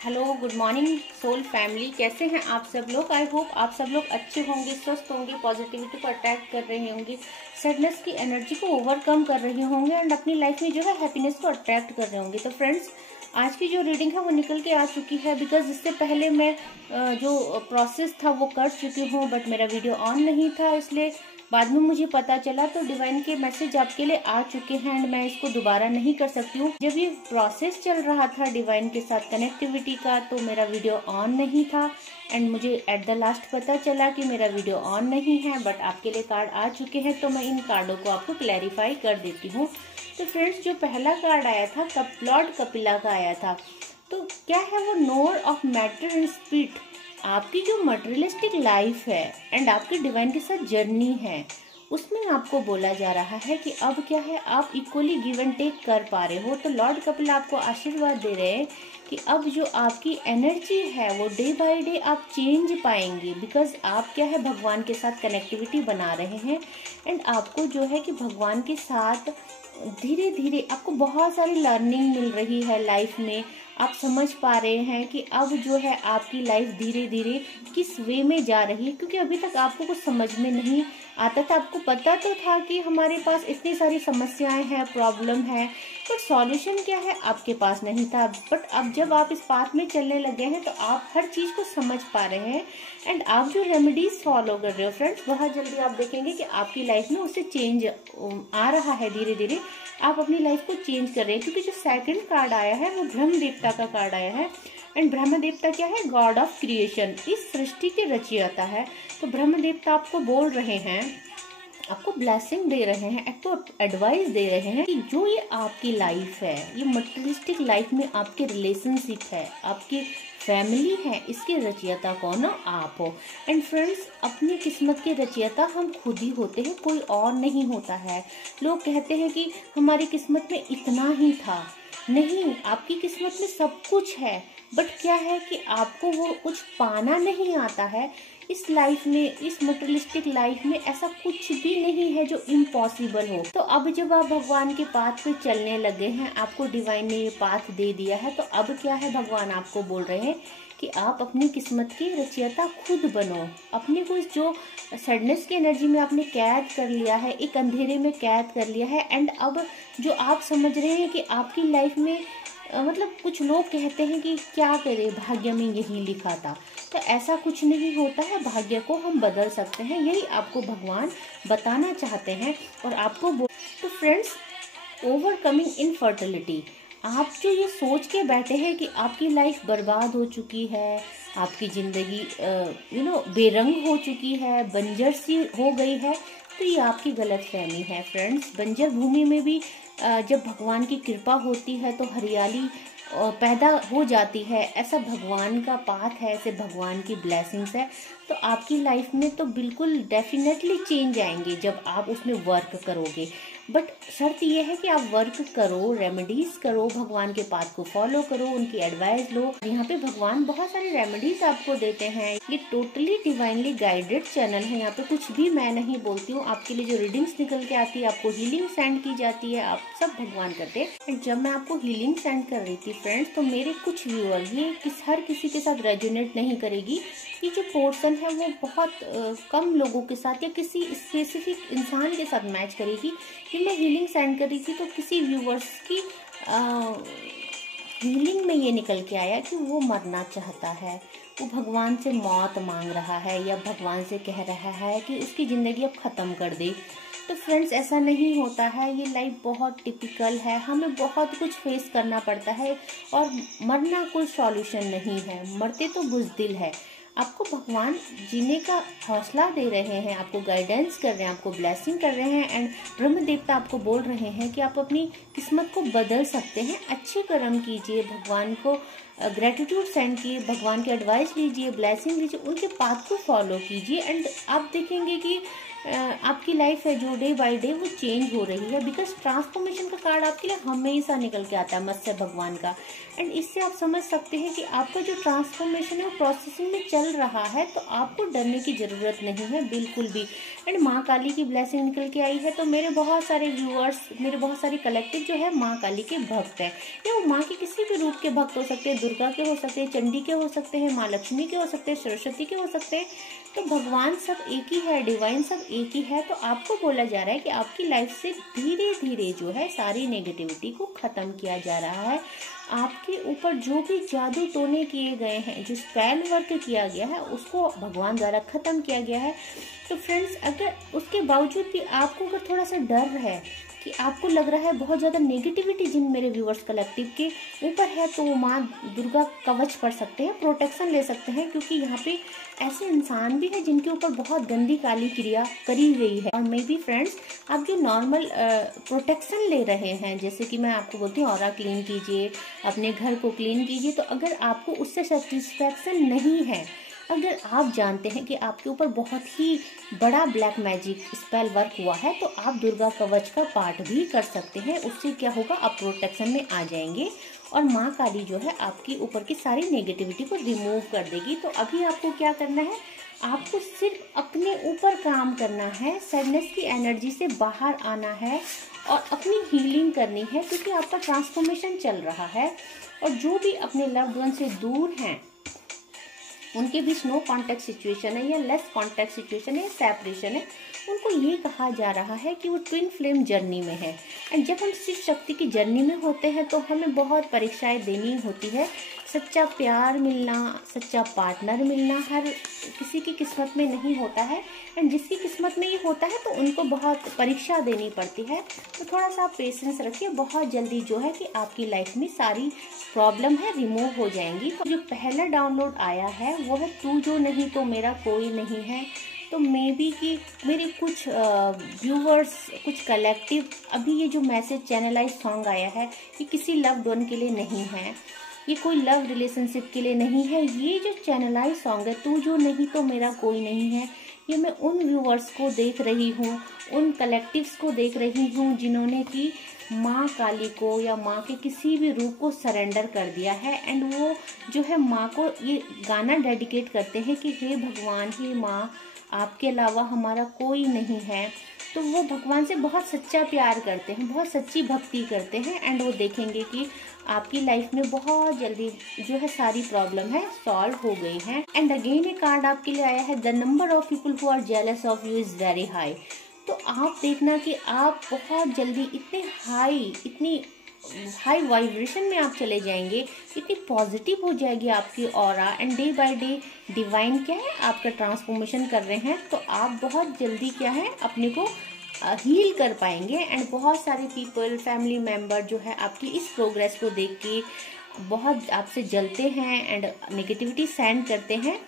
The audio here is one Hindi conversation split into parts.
Hello, good morning soul family. कैसे हैं आप सब लोग? आई होप आप सब लोग अच्छे होंगे, स्वस्थ होंगे, पॉजिटिविटी को अट्रैक्ट कर रहे होंगे, सैडनेस की एनर्जी को ओवरकम कर रहे होंगे एंड अपनी लाइफ में जो है हैप्पीनेस को अट्रैक्ट कर रहे होंगे। तो फ्रेंड्स, आज की जो रीडिंग है वो निकल के आ चुकी है बिकॉज इससे पहले मैं जो प्रोसेस था वो कर चुकी हूँ, बट मेरा वीडियो ऑन नहीं था, इसलिए बाद में मुझे पता चला। तो डिवाइन के मैसेज आपके लिए आ चुके हैं एंड मैं इसको दोबारा नहीं कर सकती हूँ। जब ये प्रोसेस चल रहा था डिवाइन के साथ कनेक्टिविटी का, तो मेरा वीडियो ऑन नहीं था एंड मुझे एट द लास्ट पता चला कि मेरा वीडियो ऑन नहीं है, बट आपके लिए कार्ड आ चुके हैं, तो मैं इन कार्डों को आपको क्लैरिफाई कर देती हूँ। तो फ्रेंड्स, जो पहला कार्ड आया था लॉर्ड कपिला का आया था। तो क्या है वो? नोर ऑफ मैटर एंड स्पिरिट। आपकी जो मटेरियलिस्टिक लाइफ है एंड आपकी डिवाइन के साथ जर्नी है, उसमें आपको बोला जा रहा है कि अब क्या है, आप इक्वली गिव एंड टेक कर पा रहे हो। तो लॉर्ड कपिल आपको आशीर्वाद दे रहे हैं कि अब जो आपकी एनर्जी है वो डे बाय डे आप चेंज पाएंगे, बिकॉज आप क्या है भगवान के साथ कनेक्टिविटी बना रहे हैं एंड आपको जो है कि भगवान के साथ धीरे धीरे आपको बहुत सारी लर्निंग मिल रही है लाइफ में। आप समझ पा रहे हैं कि अब जो है आपकी लाइफ धीरे धीरे किस वे में जा रही है, क्योंकि अभी तक आपको कुछ समझ में नहीं आता था। आपको पता तो था कि हमारे पास इतनी सारी समस्याएं हैं, प्रॉब्लम है, बट सॉल्यूशन क्या है आपके पास नहीं था। बट अब जब आप इस पाथ में चलने लगे हैं तो आप हर चीज़ को समझ पा रहे हैं एंड आप जो रेमेडीज फॉलो कर रहे हो फ्रेंड्स, बहुत जल्दी आप देखेंगे कि आपकी लाइफ में उससे चेंज आ रहा है। धीरे धीरे आप अपनी लाइफ को चेंज कर रहे हैं, क्योंकि जो सेकंड कार्ड आया है वो ब्रह्म देवता का कार्ड आया है एंड ब्रह्म देवता क्या है? गॉड ऑफ क्रिएशन, इस सृष्टि के रचयिता है। तो ब्रह्म देवता आपको बोल रहे हैं, आपको ब्लेसिंग दे रहे हैं, आपको एडवाइस दे रहे हैं कि जो ये आपकी लाइफ है, ये मटेरियलिस्टिक लाइफ में आपके रिलेशनशिप है, आपकी फैमिली है, इसके रचयिता कौन हो? आप हो। एंड फ्रेंड्स, अपनी किस्मत के रचयिता हम खुद ही होते हैं, कोई और नहीं होता है। लोग कहते हैं कि हमारी किस्मत में इतना ही था, नहीं, आपकी किस्मत में सब कुछ है, बट क्या है कि आपको वो कुछ पाना नहीं आता है। इस लाइफ में, इस मटेरियलिस्टिक लाइफ में ऐसा कुछ भी नहीं है जो इम्पॉसिबल हो। तो अब जब आप भगवान के पाथ पे चलने लगे हैं, आपको डिवाइन ने ये पाथ दे दिया है, तो अब क्या है, भगवान आपको बोल रहे हैं कि आप अपनी किस्मत की रचयिता खुद बनो। अपने को इस जो सैडनेस की एनर्जी में आपने कैद कर लिया है, एक अंधेरे में कैद कर लिया है एंड अब जो आप समझ रहे हैं कि आपकी लाइफ में मतलब कुछ लोग कहते हैं कि क्या करे, भाग्य में यही लिखा था। तो ऐसा कुछ नहीं होता है, भाग्य को हम बदल सकते हैं, यही आपको भगवान बताना चाहते हैं। और आपको तो फ्रेंड्स, ओवरकमिंग इनफर्टिलिटी, आप जो ये सोच के बैठे हैं कि आपकी लाइफ बर्बाद हो चुकी है, आपकी ज़िंदगी बेरंग हो चुकी है, बंजर सी हो गई है, तो ये आपकी गलत फहमी है फ्रेंड्स। बंजर भूमि में भी जब भगवान की कृपा होती है तो हरियाली पैदा हो जाती है। ऐसा भगवान का पाथ है, ऐसे भगवान की ब्लेसिंग्स है। तो आपकी लाइफ में तो बिल्कुल डेफिनेटली चेंज आएंगे जब आप उसमें वर्क करोगे। बट शर्त यह है कि आप वर्क करो, रेमेडीज करो, भगवान के पाथ को फॉलो करो, उनकी एडवाइस लो। यहाँ पे भगवान बहुत सारी रेमेडीज आपको देते हैं। ये टोटली डिवाइनली गाइडेड चैनल है, यहाँ पे कुछ भी मैं नहीं बोलती हूँ। आपके लिए जो रीडिंग्स निकल के आती है, आपको हीलिंग सेंड की जाती है, आप सब भगवान करते हैं। एंड जब मैं आपको हीलिंग सेंड कर रही थी फ्रेंड्स, तो मेरे कुछ व्यूअर, ये हर किसी के साथ रेजोनेट नहीं करेगी। ये जो पोर्शन है वो बहुत कम लोगों के साथ या किसी स्पेसिफिक इंसान के साथ मैच करेगी। कि मैं हीलिंग सेंड कर रही थी तो किसी व्यूवर्स की हीलिंग में ये निकल के आया कि वो मरना चाहता है, वो भगवान से मौत मांग रहा है या भगवान से कह रहा है कि उसकी ज़िंदगी अब ख़त्म कर दे। तो फ्रेंड्स, ऐसा नहीं होता है। ये लाइफ बहुत टिपिकल है, हमें बहुत कुछ फेस करना पड़ता है और मरना कोई सॉल्यूशन नहीं है। मरते तो बुज़दिल है। आपको भगवान जीने का हौसला दे रहे हैं, आपको गाइडेंस कर रहे हैं, आपको ब्लेसिंग कर रहे हैं एंड ब्रह्म देवता आपको बोल रहे हैं कि आप अपनी किस्मत को बदल सकते हैं। अच्छे कर्म कीजिए, भगवान को ग्रेटिट्यूड सेंड कीजिए, भगवान की एडवाइस लीजिए, ब्लेसिंग लीजिए, उनके पाथ को फॉलो कीजिए एंड आप देखेंगे कि आपकी लाइफ है जो डे बाय डे वो चेंज हो रही है। बिकॉज ट्रांसफॉर्मेशन का कार्ड आपके लिए हमेशा निकल के आता है, मत्स्य भगवान का। एंड इससे आप समझ सकते हैं कि आपका जो ट्रांसफॉर्मेशन है वो प्रोसेसिंग में चल रहा है, तो आपको डरने की ज़रूरत नहीं है बिल्कुल भी। एंड माँ काली की ब्लेसिंग निकल के आई है, तो मेरे बहुत सारे व्यूअर्स, मेरे बहुत सारे कलेक्टिव जो है माँ काली के भक्त हैं, या वो माँ के किसी भी रूप के भक्त हो सकते हैं, दुर्गा के हो सकते हैं, चंडी के हो सकते हैं, माँ लक्ष्मी के हो सकते हैं, सरस्वती के हो सकते हैं। तो भगवान सब एक ही है, डिवाइन सब एक ही है। तो आपको बोला जा रहा है कि आपकी लाइफ से धीरे धीरे जो है सारी नेगेटिविटी को खत्म किया जा रहा है। आपके ऊपर जो भी जादू टोने किए गए हैं, जो स्पेल वर्क किया गया है, उसको भगवान द्वारा खत्म किया गया है। तो फ्रेंड्स, अगर उसके बावजूद भी आपको अगर थोड़ा सा डर है कि आपको लग रहा है बहुत ज़्यादा नेगेटिविटी जिन मेरे व्यूअर्स कलेक्टिव के ऊपर है, तो वो माँ दुर्गा कवच पढ़ सकते हैं, प्रोटेक्शन ले सकते हैं, क्योंकि यहाँ पे ऐसे इंसान भी हैं जिनके ऊपर बहुत गंदी काली क्रिया करी गई है। और मे बी फ्रेंड्स, आप जो नॉर्मल प्रोटेक्शन ले रहे हैं, जैसे कि मैं आपको बोलती हूँ ऑरा क्लीन कीजिए, अपने घर को क्लीन कीजिए, तो अगर आपको उससे सेटिस्फैक्शन नहीं है, अगर आप जानते हैं कि आपके ऊपर बहुत ही बड़ा ब्लैक मैजिक स्पेल वर्क हुआ है, तो आप दुर्गा कवच का पाठ भी कर सकते हैं। उससे क्या होगा, आप प्रोटेक्शन में आ जाएंगे और माँ काली जो है आपके ऊपर की सारी नेगेटिविटी को रिमूव कर देगी। तो अभी आपको क्या करना है, आपको सिर्फ अपने ऊपर काम करना है, सैडनेस की एनर्जी से बाहर आना है और अपनी हीलिंग करनी है, क्योंकि आपका ट्रांसफॉर्मेशन चल रहा है। और जो भी अपने लव्ड वन से दूर हैं, उनके बीच नो कांटेक्ट सिचुएशन है या लेस कांटेक्ट सिचुएशन है, सेपरेशन है, उनको ये कहा जा रहा है कि वो ट्विन फ्लेम जर्नी में है। एंड जब हम शिव शक्ति की जर्नी में होते हैं तो हमें बहुत परीक्षाएं देनी होती है। सच्चा प्यार मिलना, सच्चा पार्टनर मिलना हर किसी की किस्मत में नहीं होता है, एंड जिसकी किस्मत में ये होता है तो उनको बहुत परीक्षा देनी पड़ती है। तो थोड़ा सा पेशेंस रखिए, बहुत जल्दी जो है कि आपकी लाइफ में सारी प्रॉब्लम है रिमूव हो जाएंगी। तो जो पहला डाउनलोड आया है वो है तू जो नहीं तो मेरा कोई नहीं है। तो मे बी कि मेरे कुछ व्यूवर्स, कुछ कलेक्टिव, अभी ये जो मैसेज चैनलाइज सॉन्ग आया है, ये किसी लव्ड वन के लिए नहीं है, ये कोई लव रिलेशनशिप के लिए नहीं है। ये जो चैनलाइज सॉन्ग है तू जो नहीं तो मेरा कोई नहीं है, ये मैं उन व्यूवर्स को देख रही हूँ, उन कलेक्टिव्स को देख रही हूँ जिन्होंने कि माँ काली को या माँ के किसी भी रूप को सरेंडर कर दिया है। एंड वो जो है माँ को ये गाना डेडिकेट करते हैं कि हे भगवान, हे माँ, आपके अलावा हमारा कोई नहीं है। तो वो भगवान से बहुत सच्चा प्यार करते हैं, बहुत सच्ची भक्ति करते हैं, एंड वो देखेंगे कि आपकी लाइफ में बहुत जल्दी जो है सारी प्रॉब्लम है सॉल्व हो गई है। एंड अगेन एक कार्ड आपके लिए आया है, the number of people who are jealous of you is very high. तो आप देखना कि आप बहुत जल्दी इतनी हाई वाइब्रेशन में आप चले जाएंगे, इतनी पॉजिटिव हो जाएगी आपकी aura. And day by day divine क्या है आपका ट्रांसफॉर्मेशन कर रहे हैं, तो आप बहुत जल्दी क्या है अपने को हील कर पाएंगे। एंड बहुत सारे पीपल, फैमिली मेंबर जो है आपकी इस प्रोग्रेस को देख के बहुत आपसे जलते हैं एंड नेगेटिविटी सेंड करते हैं।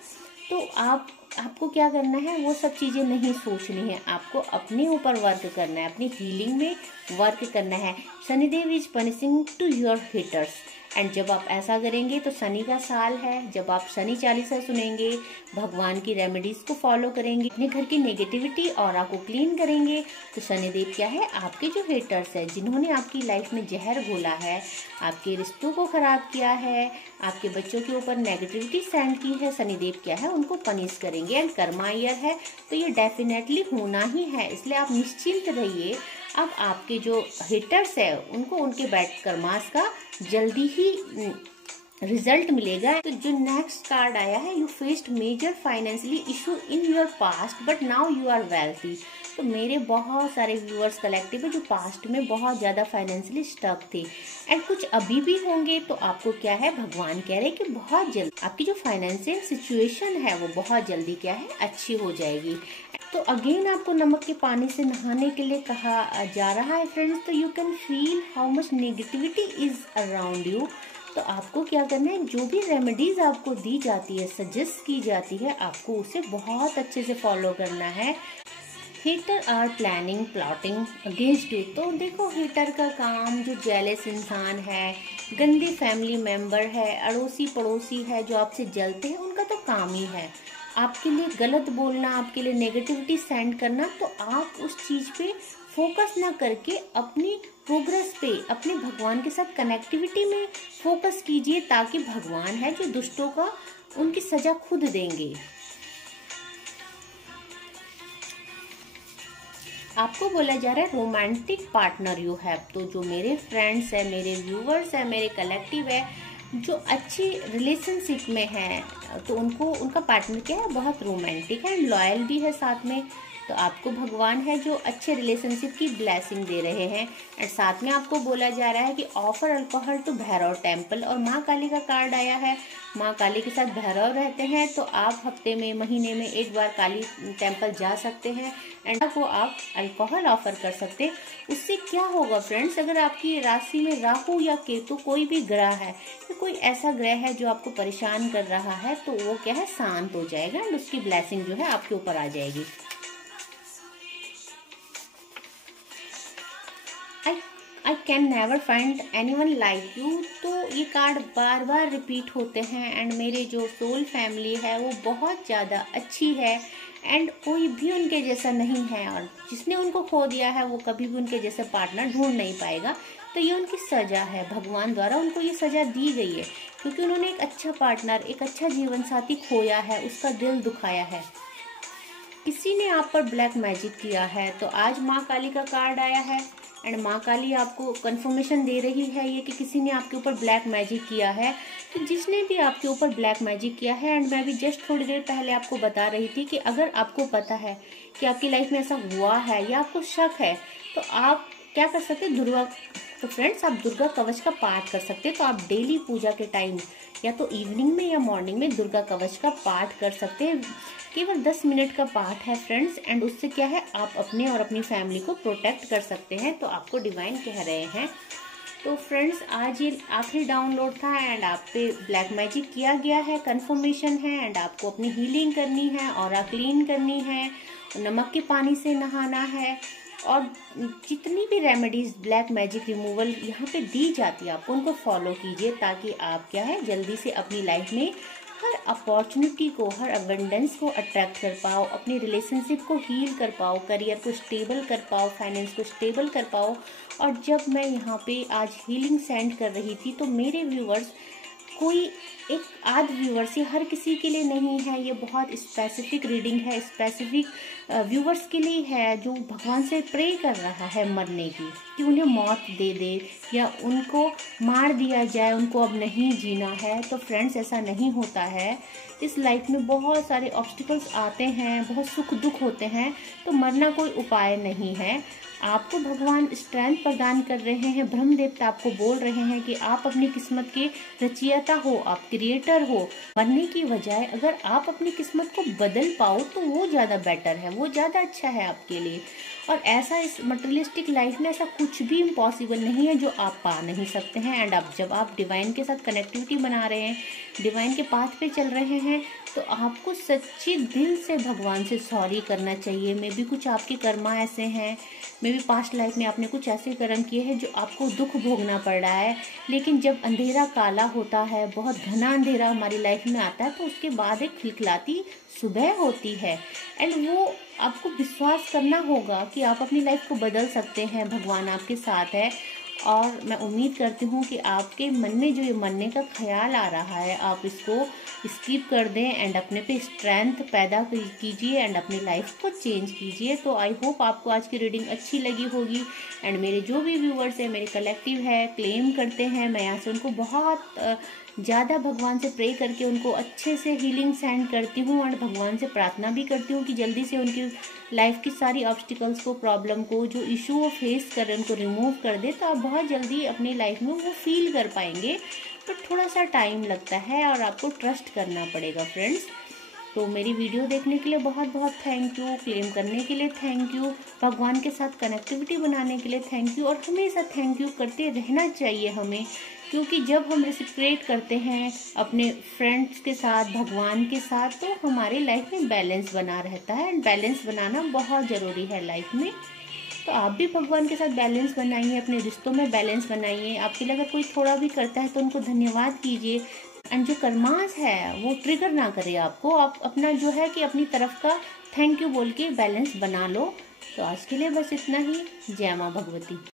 तो आपको क्या करना है, वो सब चीज़ें नहीं सोचनी है, आपको अपने ऊपर वर्क करना है, अपनी हीलिंग में वर्क करना है। Shanidev is punishing to your haters. And जब आप ऐसा करेंगे तो शनि का साल है, जब आप शनि चालीसा सुनेंगे, भगवान की रेमेडीज को फॉलो करेंगे, अपने घर की नेगेटिविटी ऑरा को क्लीन करेंगे, तो शनिदेव क्या है आपके जो हेटर्स है, जिन्होंने आपकी लाइफ में जहर घोला है, आपके रिश्तों को खराब किया है, आपके बच्चों के ऊपर नेगेटिविटी सेंड की है, शनिदेव क्या है उनको पनिश करेंगे। एंड कर्मा ईयर है तो ये डेफिनेटली होना ही है, इसलिए आप निश्चिंत रहिए। अब आपके जो हिटर्स है उनको उनके बैड कर्मास का जल्दी ही रिजल्ट मिलेगा। तो जो नेक्स्ट कार्ड आया है, you faced major financially issue in your past but now you are wealthy. तो मेरे बहुत सारे व्यूअर्स कलेक्टिव है जो पास्ट में बहुत ज़्यादा फाइनेंशियली स्टक थे, एंड कुछ अभी भी होंगे। तो आपको क्या है, भगवान कह रहे हैं कि बहुत जल्द आपकी जो फाइनेंशियल सिचुएशन है वो बहुत जल्दी क्या है अच्छी हो जाएगी। तो अगेन आपको नमक के पानी से नहाने के लिए कहा जा रहा है फ्रेंड्स। तो you can feel how much negativity is around you. तो आपको क्या करना है, जो भी रेमेडीज आपको दी जाती है, सजेस्ट की जाती है, आपको उसे बहुत अच्छे से फॉलो करना है। Hater are planning plotting against you. तो देखो, हेटर का काम जो जेलस इंसान है, गंदे फैमिली मेंबर है, अड़ोसी पड़ोसी है जो आपसे जलते हैं, उनका तो काम ही है आपके लिए गलत बोलना, आपके लिए नेगेटिविटी सेंड करना। तो आप उस चीज़ पे फोकस ना करके अपनी प्रोग्रेस पे, अपने भगवान के साथ कनेक्टिविटी में फोकस कीजिए, ताकि भगवान है जो दुष्टों का उनकी सजा खुद देंगे। आपको बोला जा रहा है रोमांटिक पार्टनर यू हैव। तो जो मेरे फ्रेंड्स है, मेरे व्यूवर्स है, मेरे कलेक्टिव है जो अच्छी रिलेशनशिप में है, तो उनको उनका पार्टनर क्या है, बहुत रोमांटिक है एंड लॉयल भी है साथ में। तो आपको भगवान है जो अच्छे रिलेशनशिप की ब्लेसिंग दे रहे हैं। एंड साथ में आपको बोला जा रहा है कि offer alcohol to Bhairav temple, और माँ काली का कार्ड आया है। माँ काली के साथ भैरव रहते हैं, तो आप हफ्ते में, महीने में एक बार काली टेम्पल जा सकते हैं एंड को आप अल्कोहल ऑफर कर सकते हैं। उससे क्या होगा फ्रेंड्स, अगर आपकी राशि में राहु या केतु कोई भी ग्रह है, तो कोई ऐसा ग्रह है जो आपको परेशान कर रहा है, तो वो क्या है, शांत हो जाएगा एंड उसकी ब्लेसिंग जो है आपके ऊपर आ जाएगी। I can never find anyone like you. तो ये कार्ड बार बार रिपीट होते हैं एंड मेरे जो सोल फैमिली है वो बहुत ज़्यादा अच्छी है एंड कोई भी उनके जैसा नहीं है, और जिसने उनको खो दिया है वो कभी भी उनके जैसे पार्टनर ढूंढ नहीं पाएगा। तो ये उनकी सजा है, भगवान द्वारा उनको ये सजा दी गई है, क्योंकि उन्होंने एक अच्छा पार्टनर, एक अच्छा जीवन साथी खोया है, उसका दिल दुखाया है, किसी ने आप पर ब्लैक मैजिक किया है। तो आज माँ काली का कार्ड आया है एंड माँ काली आपको कंफर्मेशन दे रही है ये कि किसी ने आपके ऊपर ब्लैक मैजिक किया है। तो जिसने भी आपके ऊपर ब्लैक मैजिक किया है, एंड मैं अभी जस्ट थोड़ी देर पहले आपको बता रही थी कि अगर आपको पता है कि आपकी लाइफ में ऐसा हुआ है या आपको शक है, तो आप क्या कर सकते हैं, दुर्गा, तो फ्रेंड्स आप दुर्गा कवच का पाठ कर सकते हैं। तो आप डेली पूजा के टाइम या तो इवनिंग में या मॉर्निंग में दुर्गा कवच का पाठ कर सकते हैं। केवल 10 मिनट का पाठ है फ्रेंड्स, एंड उससे क्या है, आप अपने और अपनी फैमिली को प्रोटेक्ट कर सकते हैं। तो आपको डिवाइन कह रहे हैं। तो फ्रेंड्स आज ये आखिरी डाउनलोड था एंड आप पे ब्लैक मैजिक किया गया है, कंफर्मेशन है, एंड आपको अपनी हीलिंग करनी है, ऑरा क्लीन करनी है, नमक के पानी से नहाना है, और जितनी भी रेमेडीज ब्लैक मैजिक रिमूवल यहाँ पे दी जाती है आपको उनको फॉलो कीजिए, ताकि आप क्या है जल्दी से अपनी लाइफ में हर अपॉर्चुनिटी को, हर अबंडेंस को अट्रैक्ट कर पाओ, अपनी रिलेशनशिप को हील कर पाओ, करियर को स्टेबल कर पाओ, फाइनेंस को स्टेबल कर पाओ। और जब मैं यहाँ पे आज हीलिंग सेंड कर रही थी, तो मेरे व्यूवर्स कोई एक आध व्यूवर्स, ये हर किसी के लिए नहीं है, ये बहुत स्पेसिफिक रीडिंग है, स्पेसिफिक व्यूवर्स के लिए है जो भगवान से प्रे कर रहा है मरने की, कि उन्हें मौत दे दे या उनको मार दिया जाए, उनको अब नहीं जीना है। तो फ्रेंड्स ऐसा नहीं होता है, इस लाइफ में बहुत सारे ऑब्स्टिकल्स आते हैं, बहुत सुख दुख होते हैं, तो मरना कोई उपाय नहीं है। आपको भगवान स्ट्रेंथ प्रदान कर रहे हैं, ब्रह्म देवता आपको बोल रहे हैं कि आप अपनी किस्मत के रचयिता हो, आप क्रिएटर हो। मरने की बजाय अगर आप अपनी किस्मत को बदल पाओ तो वो ज़्यादा बेटर है, वो ज़्यादा अच्छा है आपके लिए। और ऐसा इस मटेरियलिस्टिक लाइफ में ऐसा कुछ भी इम्पॉसिबल नहीं है जो आप पा नहीं सकते हैं। एंड अब जब आप डिवाइन के साथ कनेक्टिविटी बना रहे हैं, डिवाइन के पाथ पे चल रहे हैं, तो आपको सच्ची दिल से भगवान से सॉरी करना चाहिए। मे बी कुछ आपके कर्मा ऐसे हैं, मे बी पास्ट लाइफ में आपने कुछ ऐसे कर्म किए हैं जो आपको दुख भोगना पड़ रहा है। लेकिन जब अंधेरा काला होता है, बहुत घना अंधेरा हमारी लाइफ में आता है, तो उसके बाद एक खिलखिलाती सुबह होती है। एंड वो आपको विश्वास करना होगा कि आप अपनी लाइफ को बदल सकते हैं, भगवान आपके साथ है। और मैं उम्मीद करती हूँ कि आपके मन में जो ये मरने का ख्याल आ रहा है, आप इसको स्किप कर दें एंड अपने पे स्ट्रेंथ पैदा कीजिए एंड अपनी लाइफ को चेंज कीजिए। तो आई होप आपको आज की रीडिंग अच्छी लगी होगी। एंड मेरे जो भी व्यूवर्स हैं, मेरे कलेक्टिव है, क्लेम करते हैं, मैं यहाँ से उनको बहुत ज़्यादा भगवान से प्रे करके उनको अच्छे से हीलिंग सेंड करती हूँ और भगवान से प्रार्थना भी करती हूँ कि जल्दी से उनकी लाइफ की सारी ऑब्स्टिकल्स को, प्रॉब्लम को, जो इशू वो फेस कर रहे हैं उनको रिमूव कर दे। तो आप बहुत जल्दी अपनी लाइफ में वो फील कर पाएंगे, पर थोड़ा सा टाइम लगता है और आपको ट्रस्ट करना पड़ेगा फ्रेंड्स। तो मेरी वीडियो देखने के लिए बहुत बहुत थैंक यू, क्लेम करने के लिए थैंक यू, भगवान के साथ कनेक्टिविटी बनाने के लिए थैंक यू, और हमेशा थैंक यू करते रहना चाहिए हमें, क्योंकि जब हम रेसिप्रेट करते हैं अपने फ्रेंड्स के साथ, भगवान के साथ, तो हमारी लाइफ में बैलेंस बना रहता है। एंड बैलेंस बनाना बहुत ज़रूरी है लाइफ में। तो आप भी भगवान के साथ बैलेंस बनाइए, अपने रिश्तों में बैलेंस बनाइए। आपके लिए अगर कोई थोड़ा भी करता है तो उनको धन्यवाद कीजिए, एंड जो कर्मास है वो ट्रिगर ना करे आपको। आप अपना जो है कि अपनी तरफ का थैंक यू बोल के बैलेंस बना लो। तो आज के लिए बस इतना ही। जय माँ भगवती।